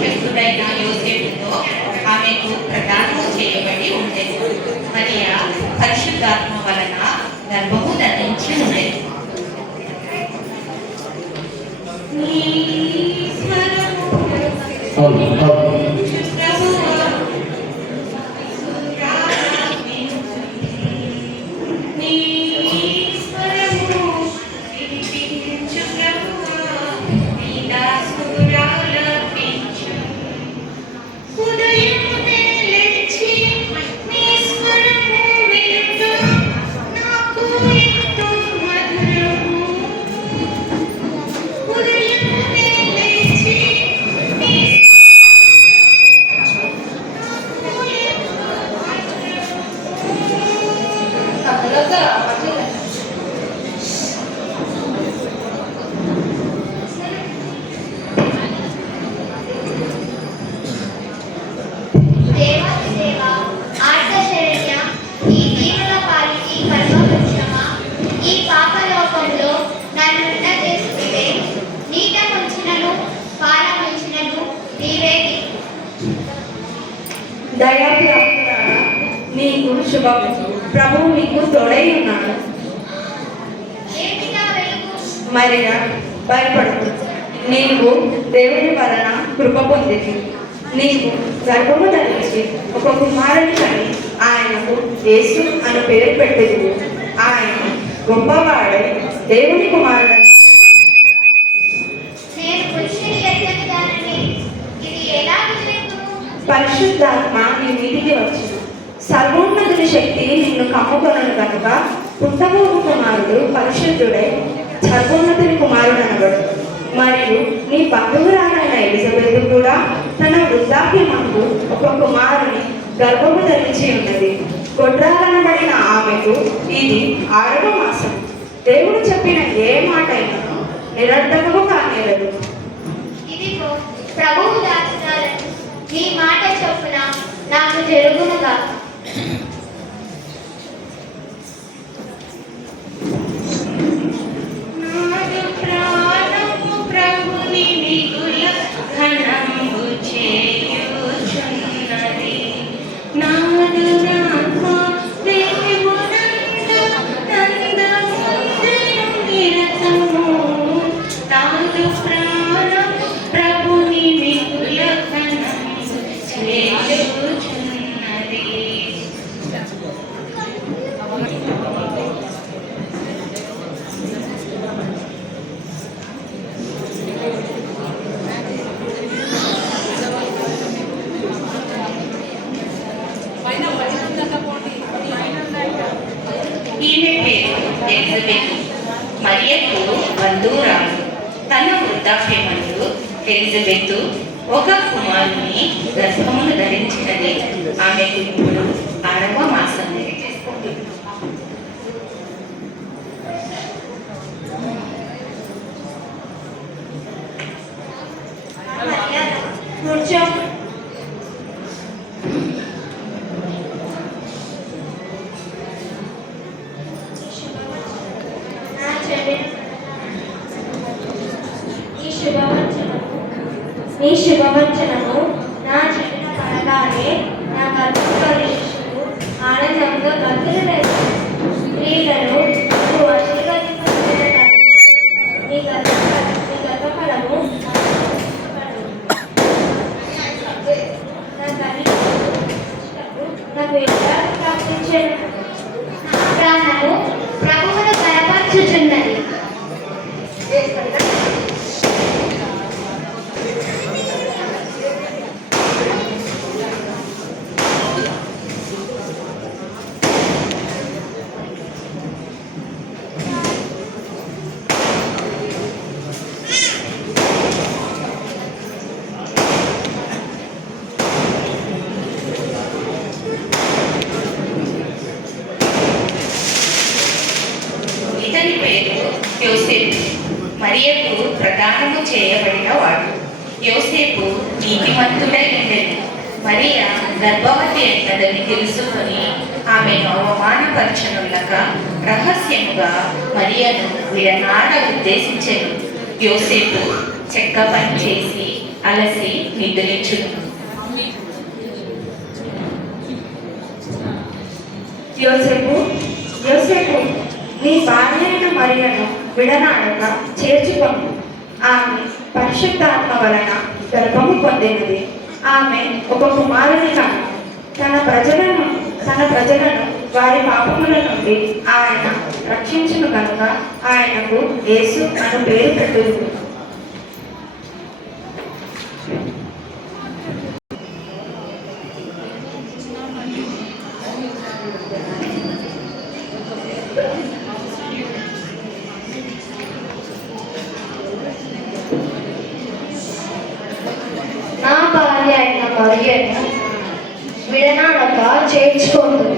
వంశస్థుడైన యోసేపుతో ఆమెకు ప్రదానము చేయబడి ఉండేది. మరియా పరిశుద్ధాత్మ వలన గర్భము ధరించి ఉండేది. నీకు శుభం. ప్రభువు నీకు తోడై ఉన్నాడు. మరియా భయపడకు, నీవు దేవుని వలన కృప పొందింది. నీవు గర్భము ధరించి ఒక కుమారుని కని ఆయనకు యేసు అని పేరు పెట్టేది. ఆయన గొప్పవాడై దేవుని కుమారుడు. పరిశుద్ధాత్మ నీ మీదికి వచ్చిన సర్వోన్నతుని శక్తి నిన్ను కమ్ముకొనను కనుక పుట్టబోవు కుమారుడు పరిశుద్ధుడై సర్వోన్నతుని కుమారుడు అనబడు. మరియు నీ బంధువురాలైన ఎలిజబెత్ కూడా తన వృద్ధాప్యమందు ఒక కుమారుని గర్భము ధరించి ఉన్నది. గొడ్రాలనబడిన ఆమెకు ఇది 6వ మాసం. దేవుడు చెప్పిన ఏ మాట అయినా నిరర్ధకము కానేరదు. ప్రభువు దాసురాలను నీ మాట చొప్పున నాకు జరుగునుగా. ఈమె పేరు ఎలిజబెత్. మరియకు బంధువురాలు. తన వృద్ధాప్యమందు ఎలిజబెత్ ఒక కుమారుని గర్భమును ధరించినది. ఆమెకు ఇప్పుడు 6వ మాసం. నీ శుభవచనము నా చెవిన పడగానే నా గర్భంలోని శిశువు ఆనందంగా గంతులు వేశాడు. స్త్రీలను నువ్వు ఆశీర్వదింపబడిన నీ గర్భఫలము నా తల్లి నాకు ఎలా ప్రార్థించాను. ప్రాణము ప్రభువును బలపరచుచున్నది. ఇతని పేరు యోసేపు. మరియకు ప్రదానము చేయబడిన వాడు. యోసేపు నీతిమంతుడై ఉండేది. మరియా గర్భవతి అయినదని తెలుసుకొని ఆమెను అవమానపరచనులగా రహస్యముగా మరియను విడనాడ ఉద్దేశించెను. యోసేపు చెక్క పని చేసి అలసి నిద్రించును. యోసేపు యోసేపు నీ భార్య అయిన మరియను విడనాడక చేర్చుకొను. ఆమె పరిశుద్ధాత్మ వలన గర్భము పొందినది. ఆమె ఒక కుమారుని కను. తన ప్రజలను వారి పాపముల నుండి ఆయన రక్షించును కనుక ఆయనకు యేసు అను పేరు పెట్టును. నా భార్య అయిన మరియను విడనాడక చేర్చుకోండు.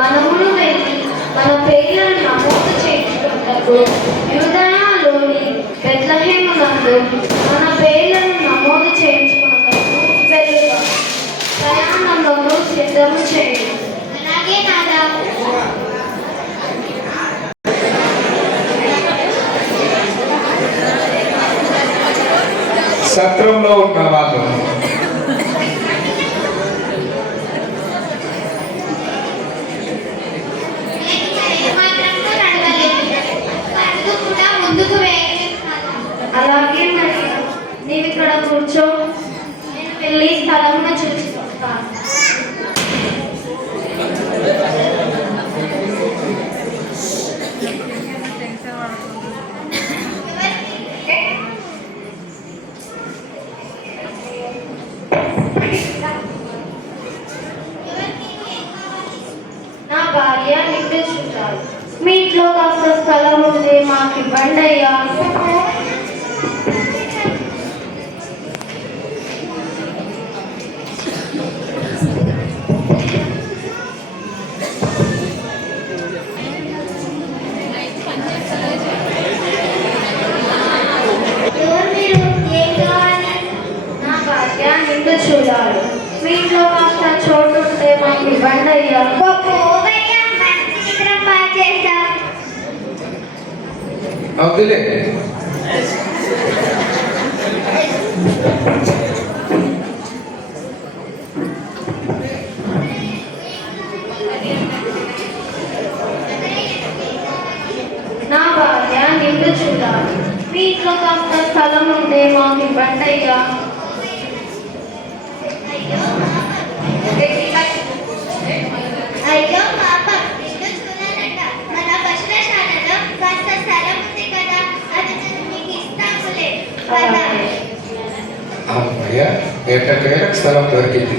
మనమును వెళ్ళి మన పేర్లను నమోదు చేయించుకున్నప్పుడు యూదయలోని బెత్లెహేము నందు మన పేర్లను నమోదు చేయించుకున్నప్పుడు వెళ్ళుగా ప్రయాణమును సిద్ధము చేయండి. అలాగే నాదా. సత్రంలో ఉన్న వాళ్ళు అలాగే మరి నీవు ఇక్కడ కూర్చో, నేను వెళ్ళి స్థలమును చూసుకుంటాను. నా భార్య నిండు చూడాలి. మీ ఇంట్లో కాస్త స్థలం ఉంది, మాకు ఇవ్వండి అయ్యా. నా భార్య నిండు చూడాలి. మీ ఇంట్లో కాస్త చోటు ఉంటే మాకు ఇవ్వండి అయ్యా. వదిలే నా భార్య నిండు చూడాలి. మీ ఇంట్లో కాస్త స్థలం ఉంటే మాకు ఇవ్వండి అయ్యా. అయ్యో పాపం, నిన్ను చూడాలంట. మన పశుశాలలో కాస్త స్థలం ఉంది కదా, అది మీకు ఇస్తాములే కదా. అమ్మయ్య ఎట్టకేలకు స్థలం దొరికింది.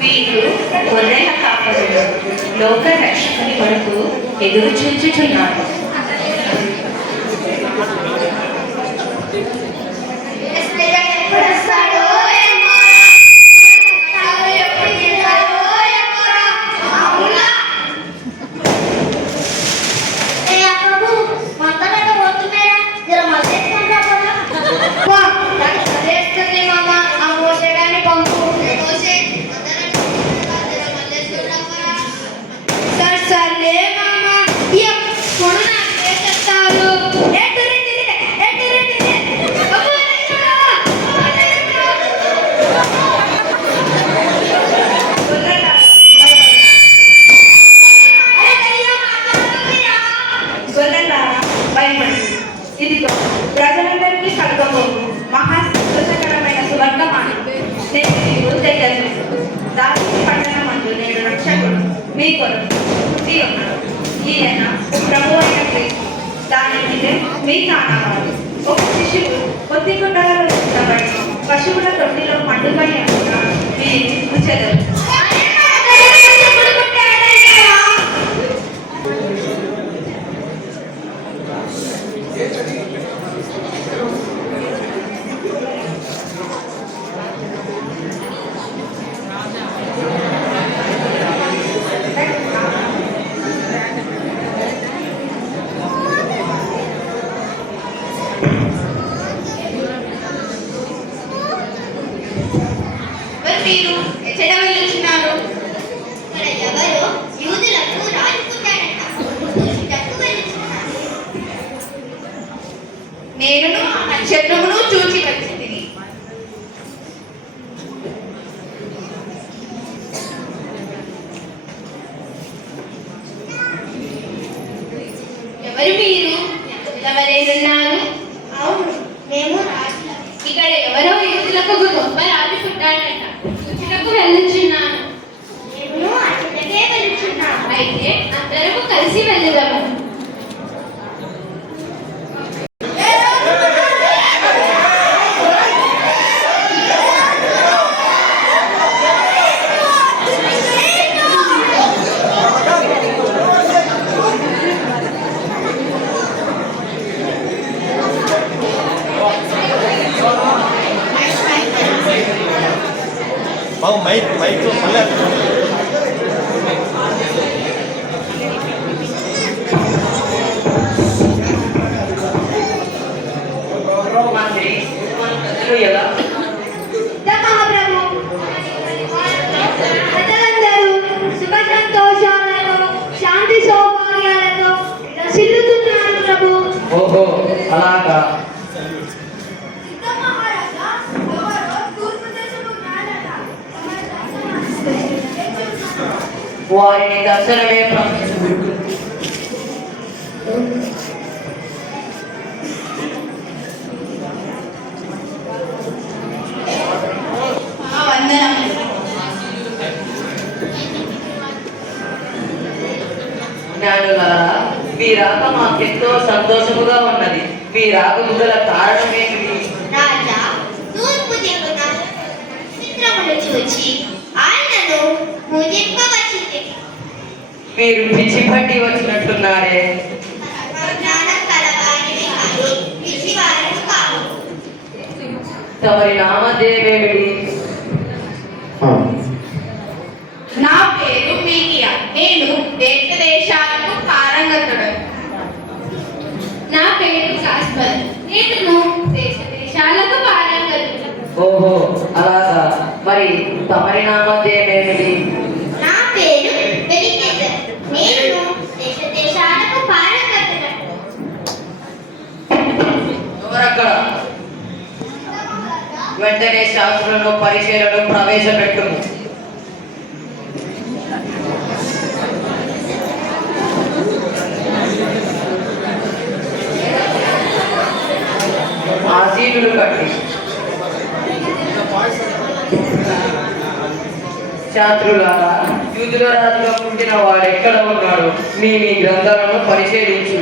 వీరు గొర్రెల కాపరులు లోక రక్షకుని కొరకు ఎదురు చూచుచున్నారు. ఎప్పుడు వస్తాడో ఏమో. ఎప్పుడు తింటాడో ఏమో. అవునా? ఏ అబ్బు, మంటగడ్డ పోతున్నారా? జర మళ్ళేసుకుంటా కదా. దానికి చదివేస్తుంది మామ. ఆ మోసేగాని పంపు. మీ కొరకు పుట్టి ఉన్నాడు. ఈయన ప్రభు అయిన క్రీస్తు. దాని మీదే మీ నాన్నవారు. ఒక శిశువు కొద్ది గుడ్డలలో ఉంచబడి పశువుల తొట్టిలో పండుగని అంటున్నా మీరు ముచ్చదరు. మీరు ఎచ్చట వెళ్ళుచున్నారు? ఇక్కడ ఎవరో యూదులకు రాజు పుట్టాడంట. చూచుటకు వెళ్ళుచున్నారు. నేనును ఆ నక్షత్రమును చూచి వచ్చింది. ఎవరు మీరు? ఎవరేనున్నారు? అవును, మేము రాజులం. ఇక్కడ ఎవరో యూదులకు ఒక గొప్ప రాజు పుట్టాడంట. చూచుటకు వెళ్ళుచున్నాను. మేము అటుకే వెళ్ళుచున్నాము. అయితే అందరము కలిసి వెళ్ళదాము. మైక్ మళ్ళీ ప్రజలందరూ సుఖ సంతోషాలతో శాంతి సౌభాగ్యాలతో సిల్లుతున్నారు ప్రభు. ఓహో అలాగా. వారిని దర్శనమే జ్ఞానులారా, మీ రాక మాకెంతో సంతోషముగా ఉన్నది. మీ రాకకు గల కారణమేమిటి? రాజా తూర్పు దిక్కున చిత్రములు చూచి ఆయనను పూజింపవచ్చింది. మీరు పిచ్చి పట్టి వచ్చినట్టున్నారే. జ్ఞానం కలవారిని కాదు, పిచ్చివారిని కాదు. తమరి నామధేయమేమిటి? నా పేరు మీకియా. నేను దేశ దేశాలకు పారంగతుడు. నా పేరు కాస్పర్. నేను దేశ దేశాలకు పారంగతుడు. ఓహో అలాగా. మరి తమరి నామధేయమేమిటి? నా పేరు వెలికేసర్. నేను దేశ దేశాలకు పారంగతుడను. ఎవరక్కడ? వెంటనే శాస్త్రులను పరిచయలను ప్రవేశపెట్టుము. ఆసీనులు కట్టి శాస్త్రులారా, యూదుల రాజుగా పుట్టిన వాడు ఎక్కడ ఉన్నాడు? మీ గ్రంథాలను పరిశీలించు.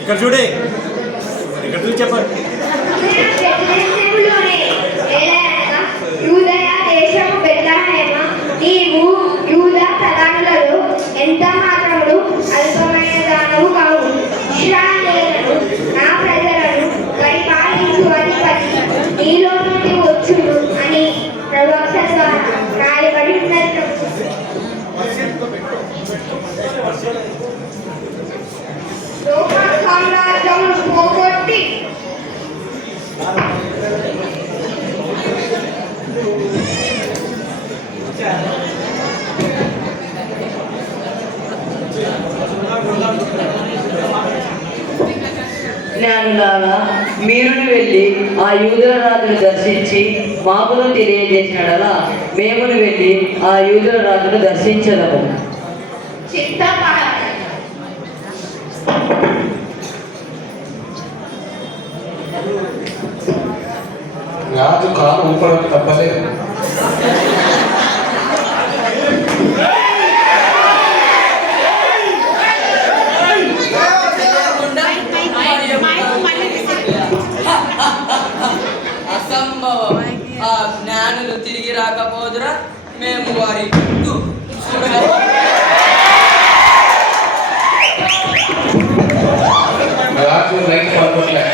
ఇక్కడ చూడే, ఇక్కడ చూసి చెప్పండి. యూదయ దేశము బెత్లెహేమ, నీవు యూద ప్రధానులలో ఎంత మాత్రములు అల్పమైన దానవు కావు. ఇశ్రాయేలును నా ప్రజలను పరిపాలించు అధిపతి నీలో నుండి వచ్చును అని ప్రవక్త ద్వారా రాయబడి ఉన్నది. రోమా సామ్రాజ్యమును పోగొట్టి జ్ఞానులారా, మీరును వెళ్ళి ఆ యూదుల రాజును దర్శించి మాకును తెలియజేసినడలా మేమును వెళ్ళి ఆ యూదుల రాజును దర్శించదము. చిత్తపడాలి. రాజు కాలు ఊపడం తప్పలేదు. రాజు లైట్ పడుకోలే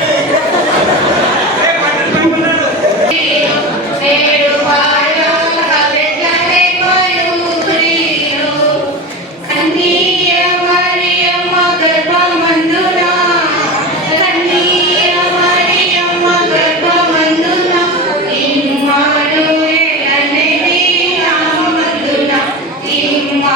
నేడు పాడవ కపెట్లనే పలుకురీను. కన్నీయ మరియమ్మ గర్భమందున, కన్నీయ మరియమ్మ గర్భమందున, ఇమ్మానుయేలనేని నామమందున, ఇమ్మానుయేలనేని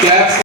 క్లాప్స్